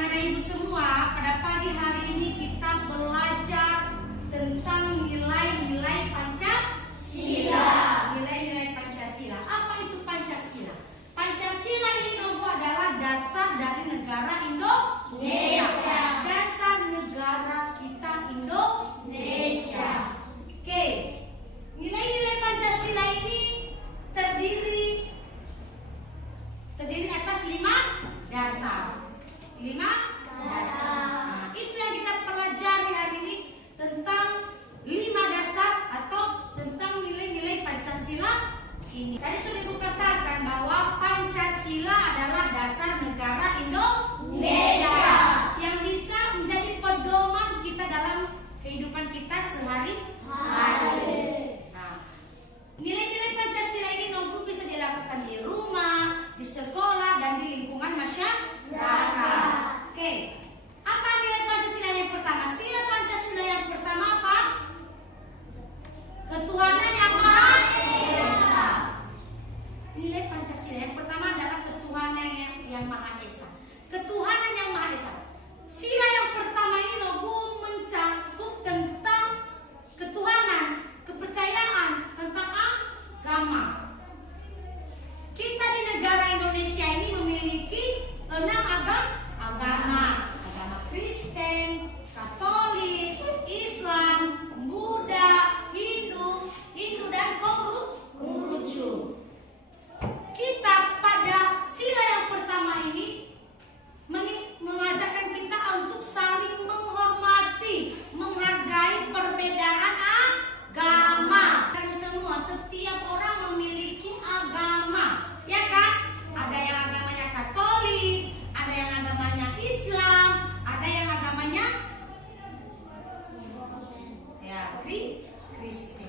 anak-anak ibu semua, pada pagi hari ini kita belajar tentang nilai-nilai Pancasila. Nilai-nilai Pancasila. Apa itu Pancasila? Pancasila ini adalah dasar dari negara Indonesia. Dasar negara kita Indonesia. Oke. Nilai-nilai Pancasila ini terdiri atas 5 dasar. 5 dasar. Nah, itu yang kita pelajari hari ini tentang 5 dasar atau tentang nilai-nilai Pancasila ini. Tadi sudah ibu katakan bahwa Pancasila adalah dasar negara Indonesia yang bisa menjadi pedoman kita dalam kehidupan kita sehari-hari. Nah, nilai-nilai Pancasila ini Nobu bisa dilakukan di rumah, di sekolah, dan di lingkungan masyarakat. Oke, apa nilai Pancasila yang pertama? Sila Pancasila yang pertama apa? Ketuhanan yang Maha Esa. Nilai Pancasila yang pertama adalah ketuhanan yang Maha Esa. Ketuhanan yang Maha Esa. Sila yang pertama ini Nobu mencakup tentang ketuhanan, kepercayaan, tentang agama. Kita di negara Indonesia ini memiliki 6 agama. Agama Kristen, Katolik, Islam, Buddha, Hindu dan Konghucu. Kita pada sila yang pertama ini mengajarkan kita untuk saling menghormati, menghargai perbedaan agama. Dan semua, setiap orang memiliki agama, ya kan? Ada yang agamanya Katolik, ada yang agamanya Islam, ada yang agamanya Kristen.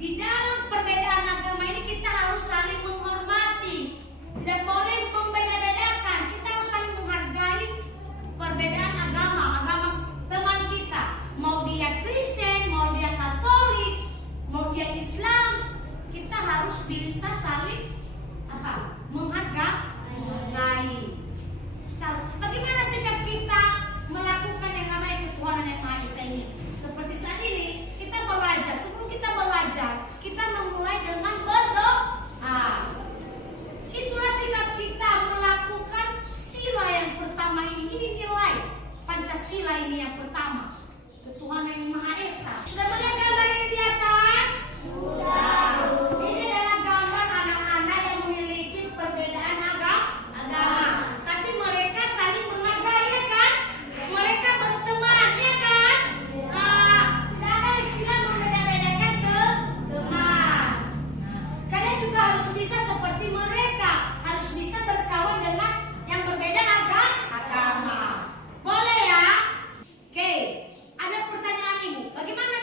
Di dalam perbedaan agama ini kita harus saling menghormati. Tidak boleh membeda-bedakan. Kita harus saling menghargai perbedaan agama teman kita. Mau dia Kristen, mau dia Katolik, mau dia Islam, kita harus bisa saling menghargai. Bagaimana sikap kita melakukan yang namanya ketuhanan yang Maha Esa ini? Seperti saat ini kita belajar. Sebelum kita belajar, kita memulai dengan berdoa. Itulah sikap kita melakukan sila yang pertama ini. Ini nilai Pancasila ini yang pertama, ketuhanan yang Maha Esa. Sudah melihat gambar ini di atas? Sudah. Ini adalah gambar anak-anak yang memiliki perbedaan agama, tapi mereka saling menghargai, ya kan? Mereka berteman, ya kan? Tidak ada istilah membeda-bedakan teman. Kalian juga harus bisa seperti mereka, harus bisa berkawan dengan yang berbeda agama. Boleh ya? Oke, ada pertanyaan ibu. Bagaimana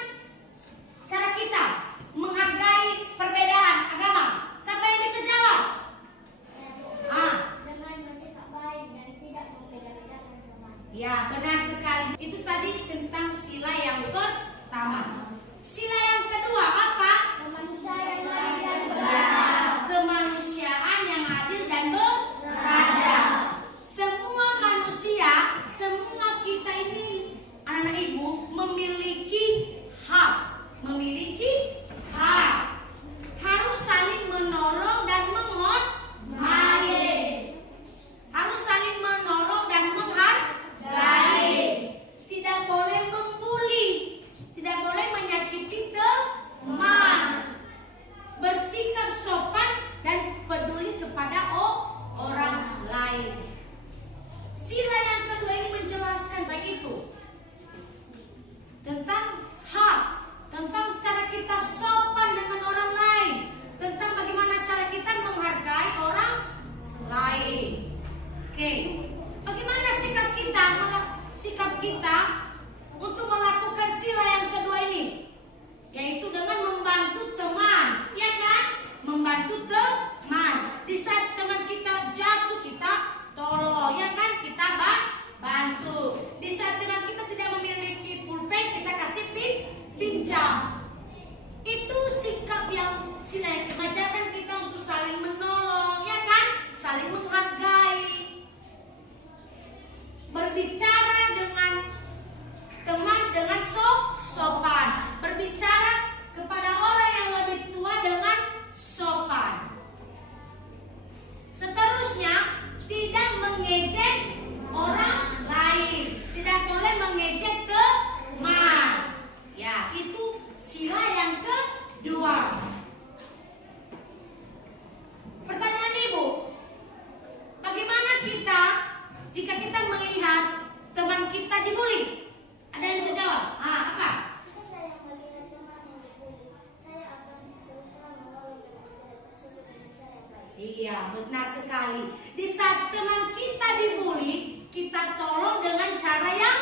Iya, benar sekali. Di saat teman kita dibully, kita tolong dengan cara yang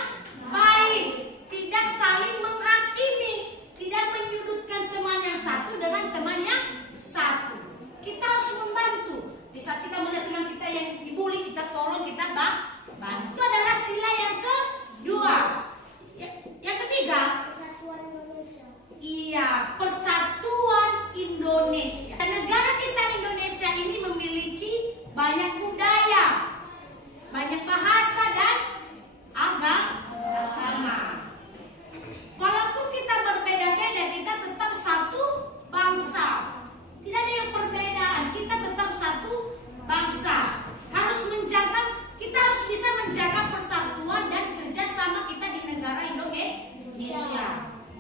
baik, tidak saling menghakimi, tidak menyudutkan teman yang satu dengan teman yang satu. Kita harus membantu. Di saat kita melihat teman kita yang dibully, kita tolong, kita bantu. Itu adalah sila yang kedua. Yang ketiga, Persatuan Indonesia. Iya, Persatuan Indonesia. Negara kita Indonesia ini memiliki banyak budaya, banyak bahasa dan agama. Walaupun kita berbeda-beda, kita tetap satu bangsa. Tidak ada yang perbedaan, kita tetap satu bangsa. Kita harus bisa menjaga persatuan dan kerjasama kita di negara Indonesia.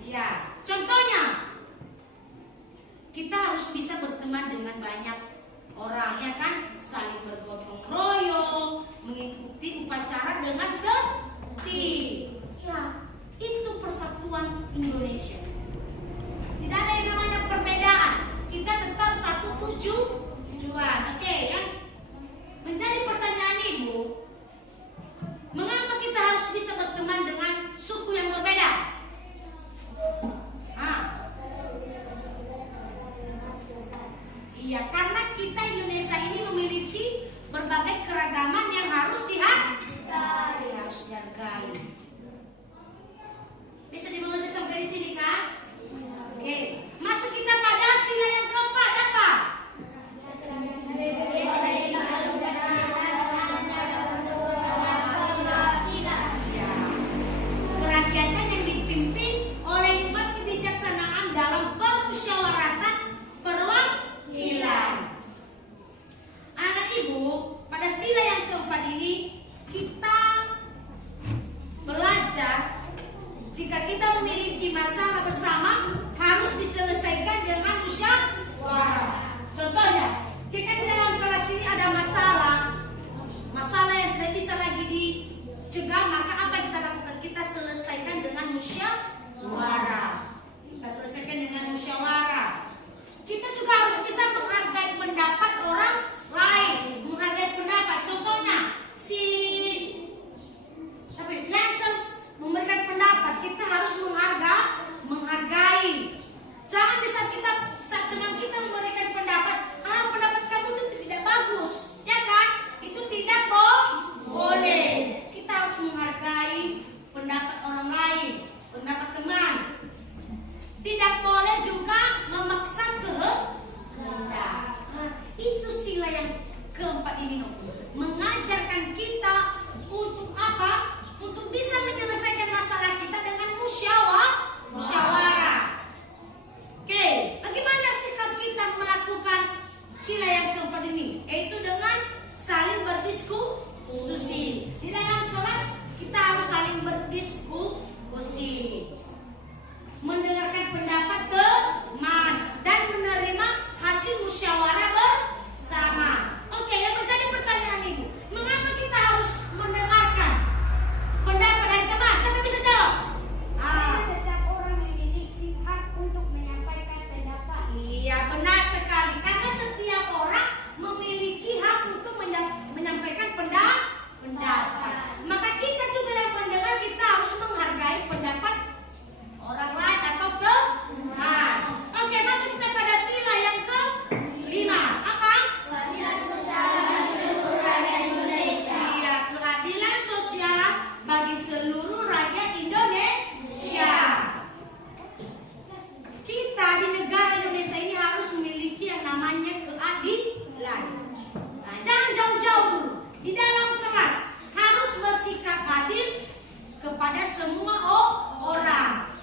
Ya, contohnya, kita harus bisa berteman dengan banyak orang, ya kan? Saling bergotong royong, mengikuti upacara dengan tertib. Ya, itu persatuan Indonesia. Tidak ada yang namanya perbedaan. Kita tetap satu tujuan. Oke, yang menjadi pertanyaan Ibu, mengapa kita harus bisa berteman dengan suku yang berbeda? Iya, karena kita Indonesia ini memiliki berbagai keragaman yang harus dihargai. Bisa dimengerti sampai di sini kan? Oke, masuk kita pada sila yang keempat apa? Kerakyatan yang dipimpin oleh kebijaksanaan dalam permusyawaratan perwakilan. Anak Ibu, pada sila yang keempat ini kita belajar jika kita memiliki masalah bersama harus diselesaikan dengan musyawarah. Contohnya, jika di dalam kelas ini ada masalah yang tidak bisa lagi dicegah, maka apa yang kita lakukan? Kita selesaikan dengan musyawarah. Kita juga harus bisa menghargai pendapat orang lain, menghargai pendapat. Contohnya, si Yansen memberikan pendapat, kita harus menghargai. Jangan bisa saat teman kita memberikan pendapat, pendapat kamu itu tidak bagus, ya kan? Itu tidak boleh. Kita harus menghargai pendapat orang lain, pendapat teman. Tidak boleh juga memaksa kehendak. Itu sila yang keempat ini, mengajarkan kita untuk apa? Untuk bisa menyelesaikan masalah kita dengan musyawarah. Oke, bagaimana sikap kita melakukan sila yang keempat ini? Yaitu dengan saling berdiskusi. Di dalam kelas kita harus saling berdiskusi, mendengarkan pendapat teman dan menerima hasil musyawarah bersama. Oke, yang menjadi pertanyaan Ibu, mengapa kita harus mendengarkan pendapat dari teman? Siapa bisa jawab? Setiap orang memiliki hak untuk menyampaikan pendapat. Iya, benar sekali. Karena setiap orang memiliki hak untuk menyampaikan pendapat. Maka kita juga yang mendengar, kita harus menghargai pendapat orang lain atau teman. Oke, masuk kita pada sila yang kelima. Apa? Keadilan sosial bagi seluruh rakyat Indonesia. Iya, keadilan sosial bagi seluruh rakyat Indonesia. Kita di negara Indonesia ini harus memiliki yang namanya keadilan. Nah, jangan jauh-jauh dulu. Di dalam kelas harus bersikap adil kepada semua orang.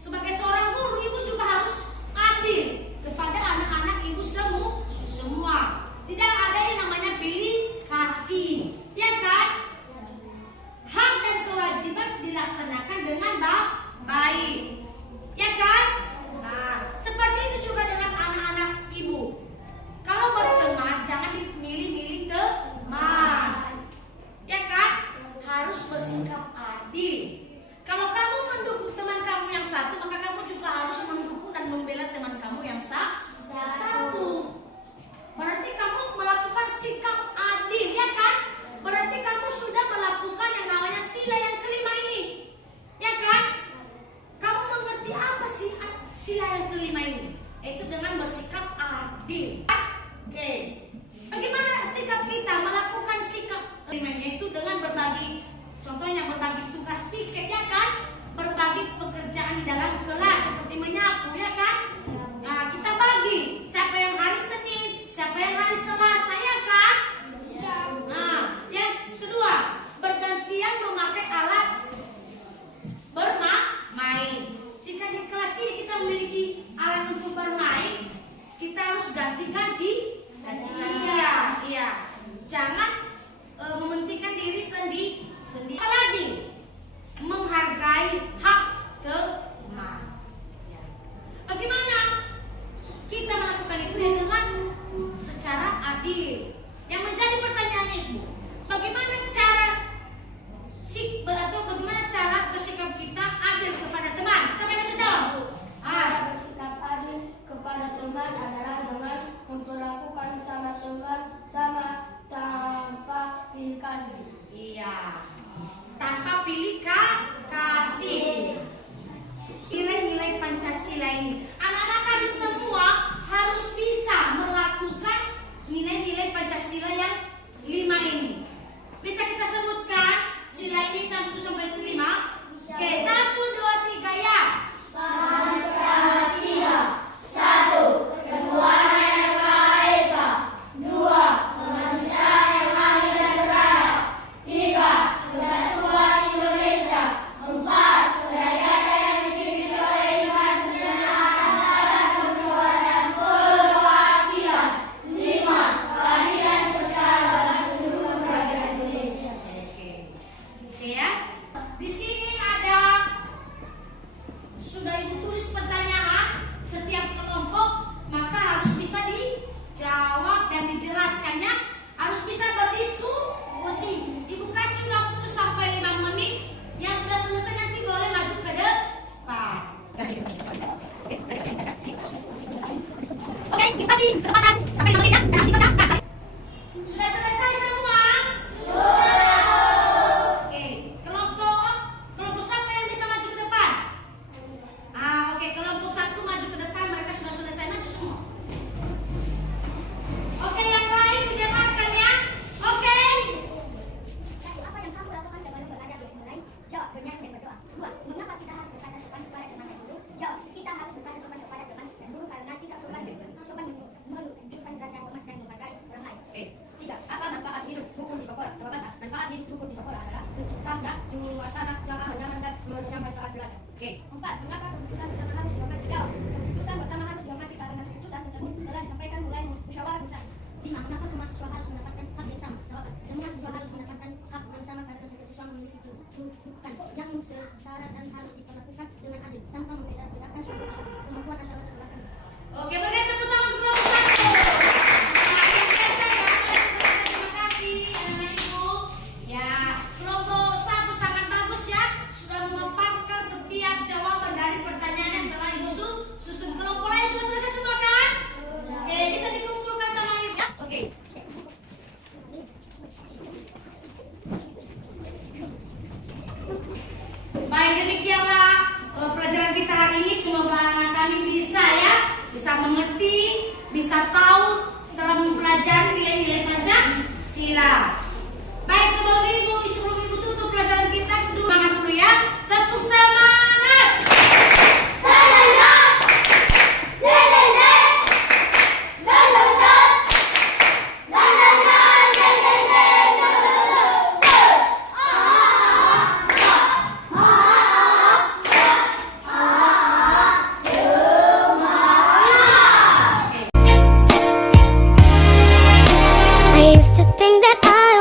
Sebagai seorang guru, Ibu juga harus adil kepada anak-anak Ibu semua. Tidak ada yang namanya pilih kasih, ya kan? Hak dan kewajiban dilaksanakan dengan baik, ya kan? Nah, seperti itu juga dengan anak-anak Ibu. deal. Oke. Bagaimana sikap kita melakukan sikap limanya itu dengan berbagi, contohnya berbagi tugas piket ya kan, berbagi pekerjaan di dalam kelas seperti menyapu ya kan. Nah, kita bagi siapa yang hari Senin, siapa yang hari Selasa ya kan. Nah, yang kedua bergantian memakai alat bermain. Jika di kelas ini kita memiliki alat untuk bermain, kita harus ganti-ganti. Iya. Jangan mementingkan diri sendiri. Apalagi menghargai hak teman. Bagaimana kita melakukan itu ya dengan secara adil. Yang menjadi pertanyaan itu, bagaimana cara bagaimana cara bersikap kita adil kepada teman? Siapa yang bisa jawab? Cara bersikap adil kepada teman adalah dengan memperlakukan sama teman sama tanpa pilih kasih. Iya, tanpa pilih kasih. Nilai-nilai Pancasila ini, anak-anak kami semua harus bisa melakukan nilai-nilai Pancasila yang 5 ini. Bisa kita sebutkan sila ini 1 sampai 5? Oke, 1, 2, 3 ya. Pancasila 1. Ketuhanan yang Maha Esa 2. Kemanusiaan yang adil dan beradab 3. Persatuan Indonesia 4. Kerakyatan yang dipimpin oleh iman kesenangan dan persoalan perwakilan 5. Keadilan sosial bagi seluruh rakyat Indonesia. Oke ya. Di sini ada sudah Ibu tulis pertanyaan setiap kelompok, maka harus bisa dijawab dan dijelaskannya, harus bisa berdiskusi. Ibu kasih waktu sampai 5 menit. Yang sudah selesai nanti boleh maju ke depan. Oke, kita kasih kesempatan sampai 5 menit ya. Sudah selesai semua? Oke, kelompok siapa yang bisa maju ke depan? Oke, kelompok 1 maju ke depan, mereka sudah selesai maju semua. Oke, yang lain didengarkan ya. Oke. Apa yang kamu lakukan sebelum berada di mulai? Jawab, bernyanyi dan berdoa. 2. Mengapa kita harus berkata sopan kepada teman dan guru? Jawab, kita harus berkata sopan kepada teman dan guru karena sikap sopan menunjukkan rasa hormat dan menghargai orang lain. 3. Apa manfaat hidup hukum di sekolah? Jawaban A. Manfaat hidup hukum di sekolah adalah menciptakan suasana yang aman dan menyenangkan saat belajar. 4. Mengapa keputusan bersama harus dihormati? Jawab, keputusan bersama harus dihormati karena keputusan tersebut telah disampaikan mulai musyawarah besar. 5. Mengapa semua siswa harus mendapatkan hak yang sama? Jawaban, semua siswa harus mendapatkan hak yang sama karena setiap siswa memiliki kedudukan yang setara dan harus diperlakukan dengan adil tanpa membedakan suku kemampuan antara laki-laki. Oke, berikan tepuk tangan untuk kelompok 1. Semakin biasa ya. Terima kasih anak ibu. Ya, kelompok 1 sangat bagus ya. Sudah memaparkan setiap jawaban dari pertanyaan yang telah ibu susun. Kelompok lain sudah selesai semua kan? Oke, bisa dikumpulkan sama ibu ya. Oke. Baik, demikianlah pelajaran kita hari ini. Semoga anak-anak kami bisa mengerti, bisa tahu setelah mempelajari nilai-nilai Pancasila. Baik, sebelum ibu tutup pelajaran kita, semangat dulu ya. Tepuk semangat. I used to think that I